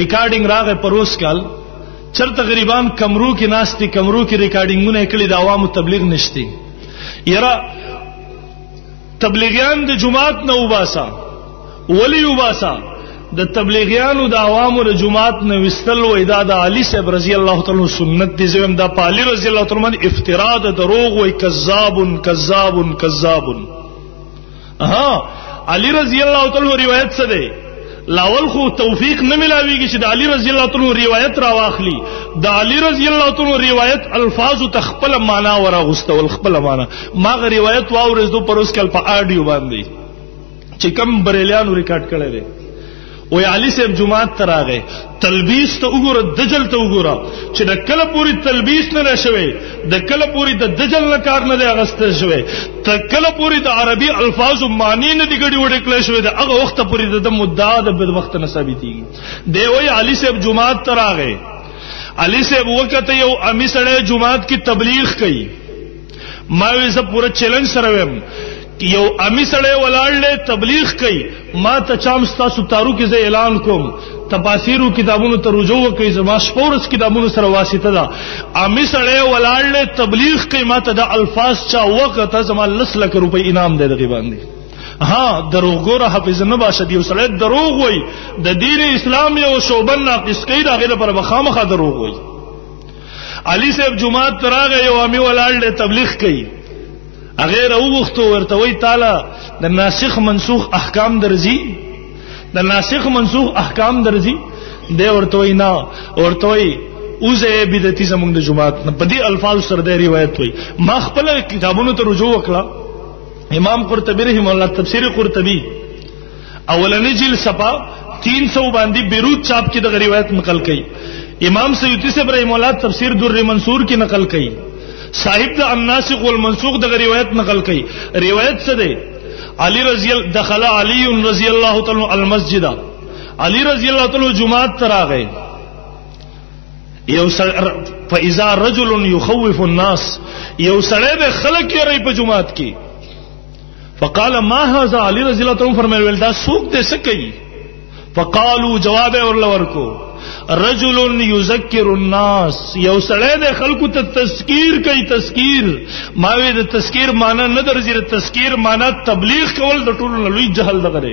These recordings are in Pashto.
ریکارډینګ راغی پروس کال چرته غریبان کمرو کې ناشتي کمرو کې ریکارډینګونه کړي د عوامو تبلیغ نشتی یرا تبلیغیان د جمعات نه وباسا ولی وباسا د تبلیغیانو د عوامو د جمعات نه وستل و ادا د علي صاحب رضی الله تعالی سنت دي زم د علي رضی الله تعالی افتراء د دروغ و کذاب کذاب کذاب علي رضی الله تعالی روایت څه ده لاول خو توفیق نه ملاویږي چې د علي رضی الله تعالی روایت را واخلي د علي رضی الله تعالی روایت الفاظ تخپل معنا ورغستول خپل معنا ما غ روایت واورېدو پر اوس کل په آډیو باندې چې کم بریلیانو ریکارډ کړی دی وی علي صاحب جمعات ته راغی تلبیس ته وګوره دجل ته وګوره چې د کله پوری تلبیس نه شوی د کله پوری د دجل نه کار نه دی اغسته شوی ته کله پوری د عربي الفاظ معنی نه دی ګډي وډه کله شوی د هغه وخت پوری د مدعا د بد وخت نه ثابتېږي دی وی علي صاحب جمعات ته راغی علي صاحب وکته یو امی سره جمعات کی تبلیغ کوي ما وی زه پورا چیلنج سره ویم یو امی سړی ولاړ تبلیغ کوي ما ته چامستا ستارو کې زه اعلان کوم تفاسیرو کتابونو ته رجوع کوي زما شپورس کتابونو سره واسطه ده امی سړی ولاړ تبلیغ کوي ما ته د الفاظ چا وخت زما 10 لک روپۍ انعام دی دغه باندې دروغ ګوره حافظ نه باشه دی سړی دروغ وای د دین اسلام یو شوبن ناقص کوي دا غیره پر بخامخه دروغ وای علي صاحب جمعات تراغه یو امی ولاړ تبلیغ کوي اغیر او وختو ورته وی تعالی د ناسخ منسوخ احکام درځي د ناسخ منسوخ احکام درځي دی ورته وی نه ورته وی اوزه بدعتي زمونږ د جمعات نه په دې الفاظ سره د روایت وی ما خپل کتابونو ته رجوع وکړه امام قرطبی رحمه الله تفسیر قرطبی اولنی جلد صفحه 300 باندې بیروت چاپ کې د روایت نقل کړي امام سیوطی سے رحمه الله تفسیر در منصور کی نقل کړي صاحب د الناسخ والمنسوخ د روایت نقل کړي روایت څه ده علی رضی الله دخل علی رضی الله تعالی المسجد علی رضی الله تعالی جمعات تراغه یو فاذا رجل يخوف الناس یو سړی د خلک یې په جمعات کې فقال ما هذا علی رضی الله تعالی فرمایل دا سوق دې څه کوي فقالوا جواب ورکو رجل یذکر الناس یو سړی د خلکو ته تذکیر کوي تذکیر ما وی د تذکیر معنی نه درځي تذکیر معنی تبلیغ کول د ټولو لوی جهل دغه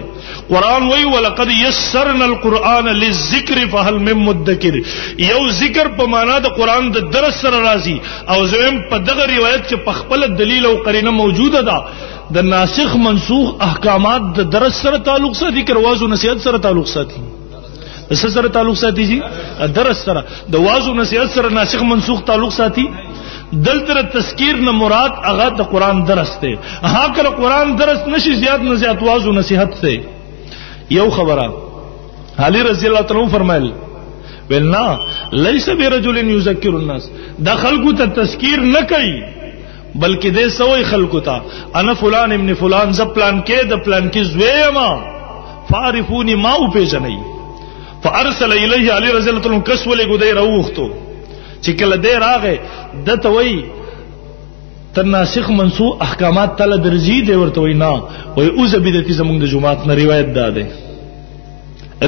قرآن وی ولقد یسرنا القرآن للذکر فهل من مدکر یو ذکر په معنی د قرآن د درس سره راځي او زم په دغه روایت کې په خپل دلیل او قرینه موجوده ده د ناسخ منسوخ احکامات د درس سره تعلق ساتي که واعظ او نصیحت سره تعلق ساتي سره تعلق ساتي جی درس سره د واعظ او نصیحت سره ناسخ منسوخ تعلق ساتي دلته تذکیر نه مراد هغه د قران درس ته کله قران درس نشي زیات نه زیات واعظ او نصیحت ته یو خبره علی رضی الله تعالی فرمایل ولنا ليس برجل يذكر الناس دا خلقو ته تذکیر نه کوي بلکې دې سوې خلقو ته انا فلان ابن فلان ز پلان کې د پلان کې زویما فعرفوني ما او پیژنئ فارسل الیه علی رضی الله عنه کس ولې ګدای راوختو چې کله دې راغې د توي تناسخ منسوخ احکامات تعالی درځي دی ورته وینا وای اوزه بدعتي زمونږ د جمعات نه روایت داده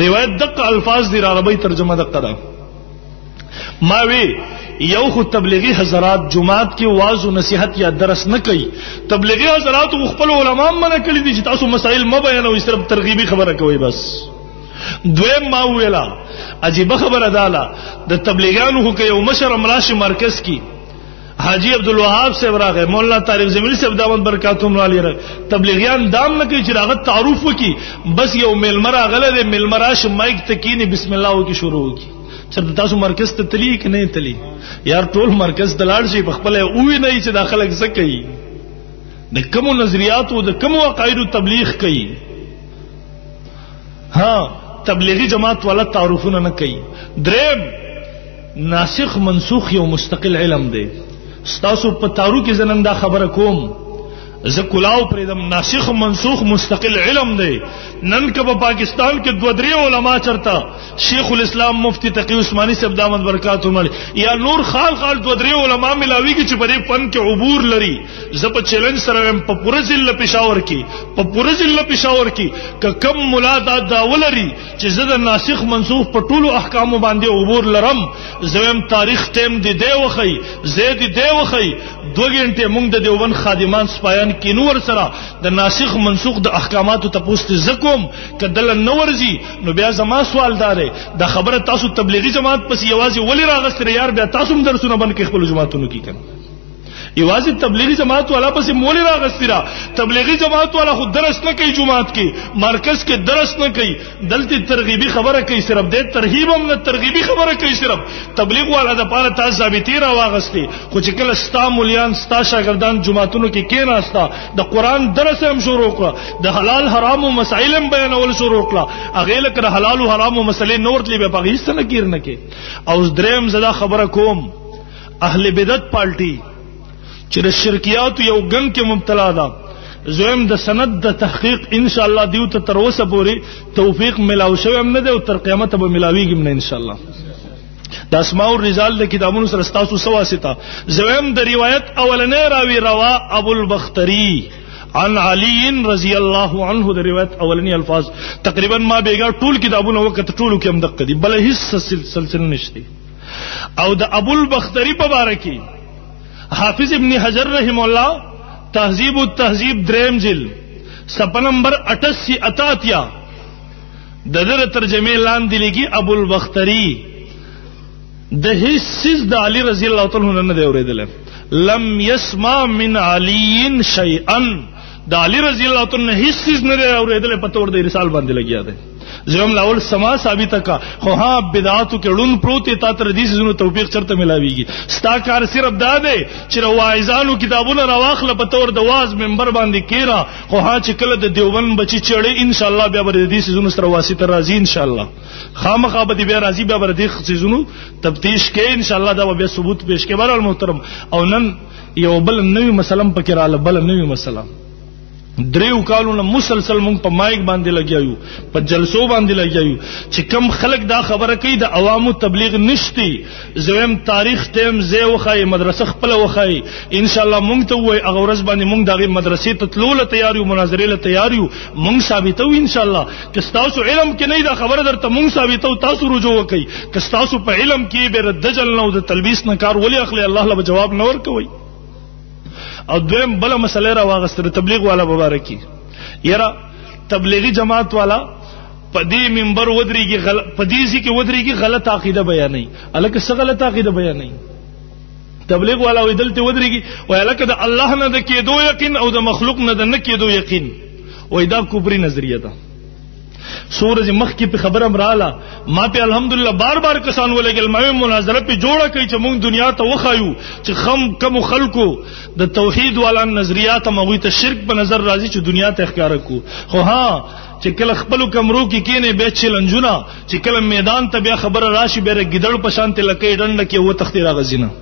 روایت دغه الفاظ دی عربی ترجمه دغه ده ما وی یو خو تبلیغی حضرات جمعات کې واعظ او نصیحت یا درس نه کوي تبلیغی حضرات خپل علما منع کړی دي چې تاسو مسائل ما بیانوي صرف ترغیبی خبره کوي بس دویم ما ویلا عجیب خبره داله د تبلیغانو خو کې یو مشر ملاش مرکز کی حاجی عبدالوهاب صاحب راغه مولانا طارق زمیری صاحب دامت برکاتهم علی تبلیغیان دام نه کوي چې راغه تعارف وکي بس یو ملمر غله د ملمراش مایک تکینی بسم الله وکي شروع وکي چې تاسو مرکز ته تلی کې نه تلی یار ټول مرکز دلاړ شي په خپل اوې نه چې داخله څه کوي د کوم نظریات او د کوم عقاید تبلیغ کوي تبلیغی جماعت والا تعارفونه نه کوي دریم ناسخ منسوخ یو مستقل علم دی ستاسو په تارو کې زنن دا خبره کوم ز کلاو پریدم ناسخ منسوخ مستقل علم دی نن که په پاکستان کې دو درې علما چرتا شیخ الاسلام مفتی تقی عثماني صاحب دامت برکات عمر یا نور خال دو درې علما ملاوي کې چې په دې فن کې عبور لري ز په چیلنج سره په پوره ضلع پېښور کې کم مولا دا ولري چې زه د ناسخ منسوخ په ټولو احکام باندې عبور لرم زم تاریخ ټیم دی وخی زید دی وخی 2 غنټه موږ د دیوبند خادمان سپایان کینور سره د ناسخ منسوخ د احکاماتو تپوست زکوم کدل نورزی نو بیا زما سوال داره د خبره تاسو تبلیغی جماعت پس یوازې ولی راغستره یار بیا تاسو درسونه بن کې خپل جماعتونو کې کړئ یوازې تبلیغی جماعت والا پس مولی راغستره تبلیغی جماعت والا خود درس نه کوي جماعت کې مرکز کې درس نه کوي دلته ترغیبی خبره کوي صرف د ترغیب هم نه ترغیبی خبره کوي صرف تبلیغ والا د پاره تاسو ثابتی را واغستی خو چې کله ستا مولیان ستا شاګردان جماعتونو کې کېناستا د قران درس هم شروع کړه د حلال حرام او مسائل هم بیانول شروع کړه هغه لکه حلال او حرام او مسلې نور تلی به پاکستان نه کیر نه کې او دریم زدا خبره کوم اهل بدعت پارټي چې د شرکیات یو ګنګ کې مبتلا ده زویم د سند د تحقیق ان شاء الله دیو ته تر اوسه پورې توفیق ملاو شوی هم نه دی او تر قیامت به ملاویږي نه ان شاء الله د اسماء الرجال د کتابونو سره تاسو سواسته زویم د روایت اولنې راوی روا ابو البختری عن علي رضی الله عنه د روایت اولنی الفاظ تقریبا ما بیګا ټول کتابونه وکړه ټولو کې هم دقه دي بل هیڅ سلسله نشته او د ابو البختری په باره کې حافظ ابن حجر رحم الله تہذیب التہذیب دریم جلد صفحہ نمبر 88 اتاتیا ددر ترجمه لاندې لګي ابو البختری د هیڅ د علی رضی الله تعالی عنہ نه دی اوریدل لم يسمع من علي شيئا د علی رضی الله تعالی عنہ هیڅ نه دی اوریدل په تور د رسال باندې لګیا دی زم لاول سما ثابت کا خو ها بدعاتو کې لون پروت تا تر دې زونو توفیق چرته ملاويږي ستا کار صرف دا دی چې واعظانو کتابونه راواخله په تور د واز منبر باندې کیرا خو ها چې کله د دیوبند بچی چړې ان شاء الله بیا بر دې زونو سره واسطه راځي ان شاء الله خامخا به بیا راځي بیا بر دې زونو تفتیش کې ان شاء الله دا بیا ثبوت پیش کې بهر محترم او نن یو بل نوې مسله پکې رااله بل نوې مسله دریو کالونه مسلسل مونږ په مایک باندې لګیایو په جلسو باندې لګیایو چې کم خلک دا خبره کوي د عوامو تبلیغ نشتی زویم تاریخ ټیم زی وخای مدرسه خپل وخای ان شاء الله مونږ ته وای هغه ورځ باندې مونږ دغه مدرسې ته تلول تیار یو مناظرې له تیار یو مونږ ثابتو ان شاء الله که تاسو علم کې نه دا خبره درته مونږ ثابتو تاسو رجوع وکي که تاسو په علم کې به دجل نو د تلبیس نه کار ولي اخلي الله له جواب نه ورکوي او دویم بل مسله را واغستره تبلیغ والا مبارکي یرا تبلیغی جماعت والا پدی منبر ودریږي پدی سي کې ودریږي غلط عقیده بیانوي الکه څه غلط عقیده بیانوي تبلیغ والا ودلته ودریږي وای الکه د الله نه د کېدو یقین او د مخلوق نه د نه کېدو یقین وای دا کفري نظریه ده سورج مخ کی په خبره امراله ما په الحمدلله بار بار کسان ولګل مې مناظره په جوړه کوي چې موږ دنیا ته وخایو چې کم خلکو د توحید والا نظریات موږ ته شرک په نظر راځي چې دنیا ته ښکارا کو خو ها چې کله خپل کمرو کې کینه به چلنجونه چې کله میدان ته بیا خبره راشي به ګډړ په شانته لکې ډنډ کې و تختی راغزینه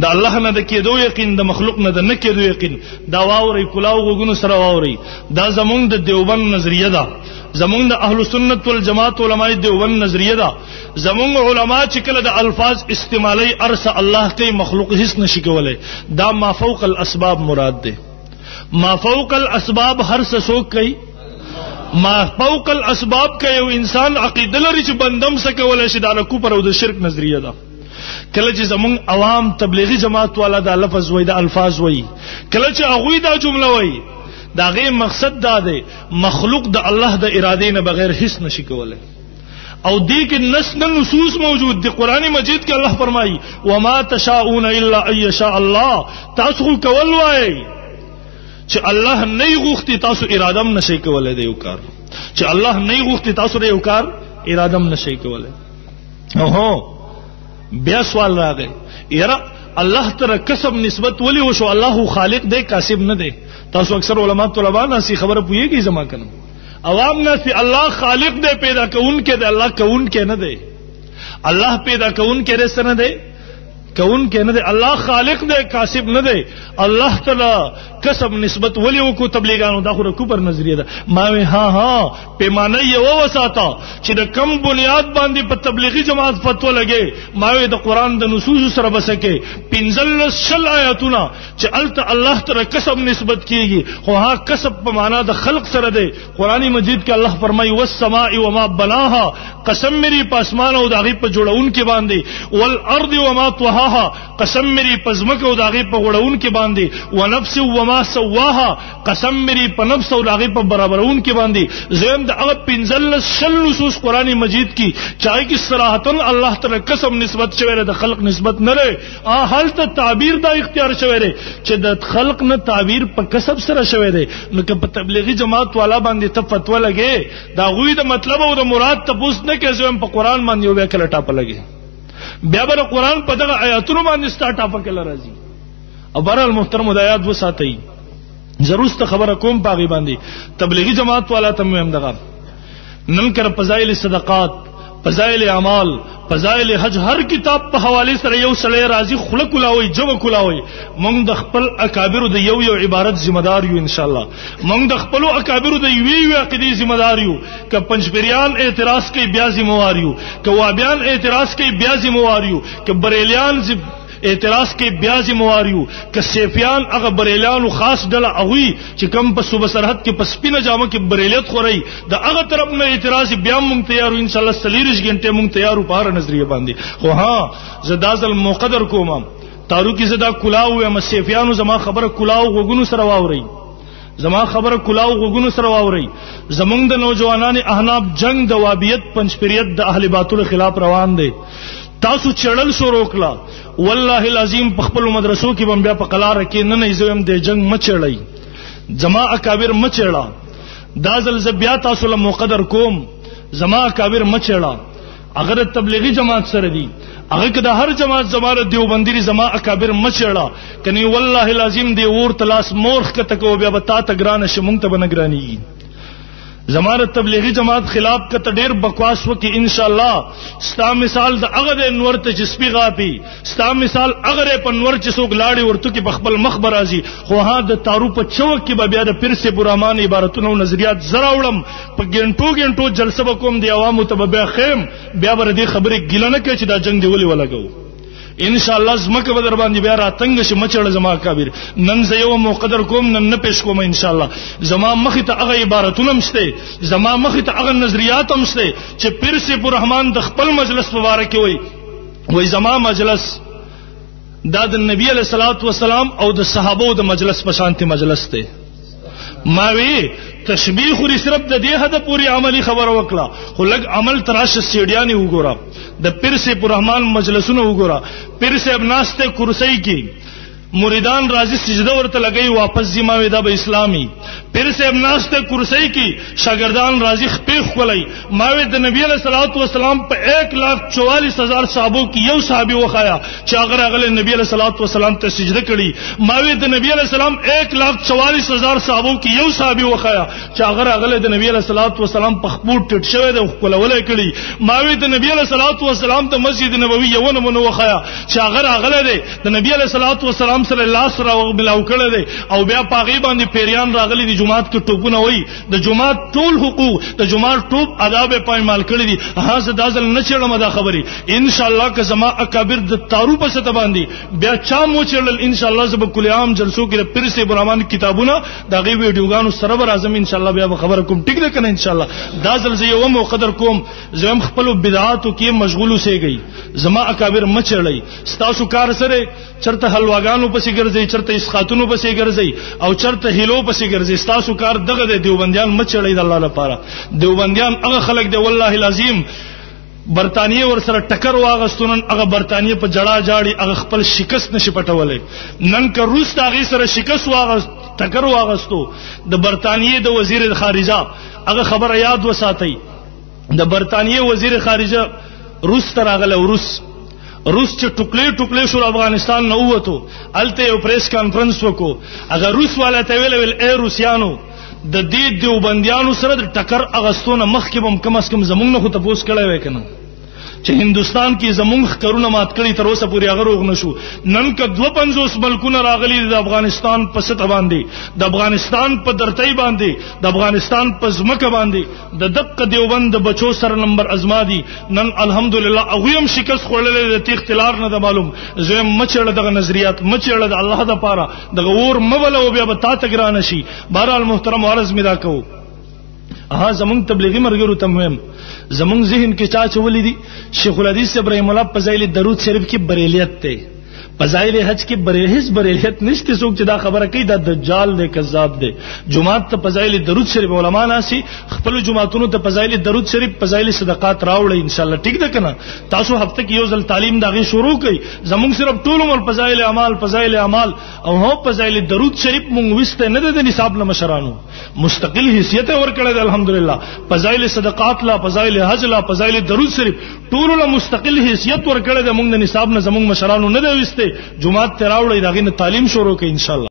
دا الله نه د کېدو یقین د مخلوق نه د نه کېدو یقین دا واوري کلاو غوګونو سره واوري دا زمونږ د دیوبند نظریه ده زمونږ د اهل سنت والجماعت علماء دیوبند نظریه ده زمونږ علما چې کله د الفاظ استعمالي ارس الله کوي مخلوق هیڅ نشي کولای دا ما فوق الاسباب مراد ده ما فوق الاسباب هر څه څوک کوي ما فوق الاسباب کوي یو انسان عقیده لري چې بندم څه کولای شي د کوپر او د شرک نظریه ده کله چې زمون عوام تبلیغی جماعت والا دا لفظ وای دا الفاظ وای کله چې هغه دا جمله وای دا غي مقصد دا دی مخلوق د الله د اراده نه بغیر هیڅ نشي کولای او دې کې نصوص موجود دی قرآن مجید کې الله فرمایي وما تشاءون الا ان يشاء الله تاسو کول وای چې الله نه غوښتي تاسو اراده هم نشي کولای دی یو کار چې الله نه غوښتي تاسو یو کار اراده هم نشي کولای اوه بیا سوال راغی یرا الله تر کسب نسبت ولی وشو الله خالق دی کاسب نه دی تاسو اکثر علما طلبا ناسی خبره پوهیږي زما کنه عوام ناسی الله خالق دی پیدا کون کې دی الله کون کې نه دی الله پیدا کون کې رسنه دی کون کې نه دی. الله خالق دی، کاسب نه دی. الله تعالی کسب نسبت ولي وکړو تبلیغانو، دا خو د کوپر نظریه ده. ما وی ها پیمانه یو وساته چې د کم بنیاد باندې په تبلیغي جماعت فتوا لګي. ما وی د قران د نصوص سره بسکه 15 آیاتونه چې الته الله تعالی کسب نسبت کیږي، خو ها کسب په معنا د خلق سره دی. قران مجید کې الله فرمایي والسماء وما بناها، قسم مری په اسمان او داغي په جوړون کې باندې، والارض وما طحاها، قسم مری په زمکه او داغي په غړون کې باندې، ونفس وما سواها، قسم مری په نفس او داغي په برابرون کې باندې. زم د هغه 15 نصوص قران مجید کی چاہے کی صراحتن الله تعالی قسم نسبت شوی د خلق نسبت نه لري. حال ته تعبیر دا اختیار شوی دی چې د خلق نه تعبیر په کسب سره شوی دی. نو که په تبلیغی جماعت والا باندې ته فتوا لګې، دا غوی د مطلب او د مراد تپوس نه کې زم په قران باندې یو وکړه ټاپ لګې، بیا به قران په دغه آیاتونو باندې سٹارټ اپ کله راځي. او بهرحال محترم هدایت وساتئ. ضرور ست خبره کوم پاغي باندې تبلیغی جماعت والا تم هم دغه نن کر فضائل صدقات، فضائل اعمال، فضائل حج، هر کتاب په حواله سره یو سړی راضي خلق کلاوي جو کلاوي. موږ د خپل اکابر د یو عبارت ذمہ دار یو ان شاء الله. موږ د خپل اکابر د یو عقیدی ذمہ دار یو. ک پنځپریان اعتراض کوي بیا ذمہ وار یو، ک وابیان اعتراض کوي بیا ذمہ وار یو، ک بریلیان اعتراض کې بیا ذمہواریو، ک سیفیان هغه بریلیانو خاص ډله اغوي چې کم په صوبه سرحد کې پسپینه جامه کې بریلیت خوري، د هغه طرف نه اعتراض بیا مونږ تیارو ان شاء الله 40 غنټه مونږ تیارو په نظریه باندې. خو ها زدازل مقدر کوم تارو کې زدا کلاو یم سیفیانو زما خبره کلاو غوګونو سره واوري، زما خبره کلاو غوګونو سره واوري. زمونږ د نوجوانان احناف جنگ د وابیت پنځپریت د اهل باطل خلاف روان دي. تاسو چړل شروع کړه، والله العظیم په خپل مدرسو کې بم بیا په قلار کې نه زویم د جنگ مچړی، زما اکابر مچړه. دا زل بیا تاسو له مقدر کوم، زما اکابر مچړه. اگر تبلیغی جماعت سره دی، هغه کده هر جماعت زماره دیوبندی زما اکابر مچړه کني والله العظیم دی ور تلاس مورخ کته کو بیا بتا تګران شمون ته بنګرانی. زماره تبلیغی جماعت خلاف کته ډیر بکواس وکي ان شاء الله. ستا مثال د هغه د انور ته جسپی غاپی، ستا مثال هغه په انور چې څوک لاړی ورته کې بخبل مخبر راځي. خو ها د تارو په چوک کې به بیا د پیر سے برهمان عبارتونو نظریات زراوړم په ګنټو جلسه وکوم دی عوامو ته بیا خیم بیا بر دې خبره ګیلنه کې چې دا جنگ دی ولي ولګو. ان شاء الله زمکه بدر باندې بیا راتنګ شي مچړه زما کابر. نن زه یو مقدر کوم، نن نه پېښ کوم ان شاء الله. زما مخ ته هغه عبارتونه مشته، زما مخ ته هغه نظریات هم مشته چې پیر سی برهمان د خپل مجلس مبارک وي زما مجلس دا د نبی علیہ الصلوۃ والسلام او د صحابه د مجلس په شانتي مجلس ته. ما وی تشبیه خوري صرف د دې حد پوری عملی خبر وکړه، خو لګ عمل تراش سیډیانی وګوره، د پیر سے برهمان مجلسونه وګوره. پیر سے ابناسته کرسی کی مریدان راضی سجده ورته لګي واپس ذمہ ودا به اسلامي. پیر سے ابناسته کرسی کی شاگردان راضی خپېخ کولای. ماوی د نبی علیہ الصلوۃ والسلام په 1,44,000 صحابو کې یو صحابي وخایا چې هغه راغله نبی علیہ الصلوۃ والسلام ته سجده کړي. ماوی د نبی علیہ السلام 1,44,000 صحابو کې یو صحابي وخایا چې هغه راغله د نبی علیہ الصلوۃ والسلام په خپل ټټ شوی د خپلولای کړي. ماوی د نبی علیہ الصلوۃ والسلام ته مسجد نبوي یو نمونه وخایا چې هغه راغله د نبی علیہ الصلوۃ والسلام سره الله سره وغبلاو کړه دي. او بیا پاغي باندې پیریان راغلي دي جمعات کې ټوپونه وای، د جمعات ټول حقوق د جمعات ټوپ آداب پایمال کړی دي. ها زه دازل نه چړم دا خبري ان شاء الله که زما اکابر د تارو په ست باندې بیا چا مو چړل ان شاء الله زب کل عام جلسو کې پیر سے برهمان کتابونه دغه ویډیوګانو سره بر اعظم ان شاء الله بیا خبر کوم ټیک ده کنه ان شاء الله. دازل زه یو مقدر کوم، زم خپل بدعاتو کې مشغول سي گئی، زما اکابر مچړی. ستاسو کار سره چرته حلواګانو پسې ګرځي، چرته اسخاتونو پسې ګرځي او چرته هیلو پسې ګرځي. ستاسو کار دغه د دیوبندیان مچړی د الله لپاره. دیوبندیان هغه خلک دی والله العظیم برتانیه ور سره ټکر واغستونن، هغه برتانیه په جړه جاړي هغه خپل شکست نشي پټولای. نن که روس هغه سره شکست واغست ټکر واغستو د برتانیه د وزیر خارجه هغه خبره یاد وساتئ. د برتانیه وزیر خارجه روس ته راغله، روس چې ټوکلې شو افغانستان نه ووتو، الته یو پریس کانفرنس وکړو. هغه روس والا ته ویل اے روسیانو د دې دیوبندیانو سره د ټکر اغستونه مخکې هم کم از کم زمونږ نه خو تاسو کړی وای کنه چې هندستان کې زمونږ کرونا مات کړی تر اوسه پورې هغه روغ نشو. نن که 250 ملکونه راغلي د افغانستان په سطح باندې، د افغانستان په درتۍ باندې، د افغانستان په ځمکه باندې د دقه دیوبند د بچو سر نمبر ازما دي. نن الحمدلله هغه هم شکست خوړلې د تختلار نه د معلوم زم مچړه دغه نظریات مچړه د الله د پاره دغه ور مبل او بیا به تا تګران شي. بهرحال محترم عرض می دا کو زمونږ تبلیغی مرګرو تمم زمونږ ذهن کې چا چولې دي شیخ الحدیث ابراهیم الله فضائل درود شریف کې بریلیت ته، فضائل حج کې بریلیت نشته. څوک چې دا خبره کوي دا دجال دی، کذاب دی. جمعات ته فضائل درود شریف علما ناسي خپل جمعاتونو ته فضائل درود شریف فضائل صدقات راوړي ان شاء الله. ټیک ده کنه؟ تاسو هفته کې یو ځل تعلیم داغي شروع کړئ. زمونږ صرف ټول عمر فضائل اعمال او هو فضائل درود شریف مونږ وسته نه د نصاب نه مشرانو مستقل حیثیت ورکړل الحمدلله. فضائل صدقات لا، فضائل حج لا، فضائل درود شریف ټول له مستقل حیثیت ورکړل د مونږ د نصاب نه زمونږ مشرانو نه دی وسته. جمعات ته راوړی داغه تعلیم شروع کړئ ان شاء الله.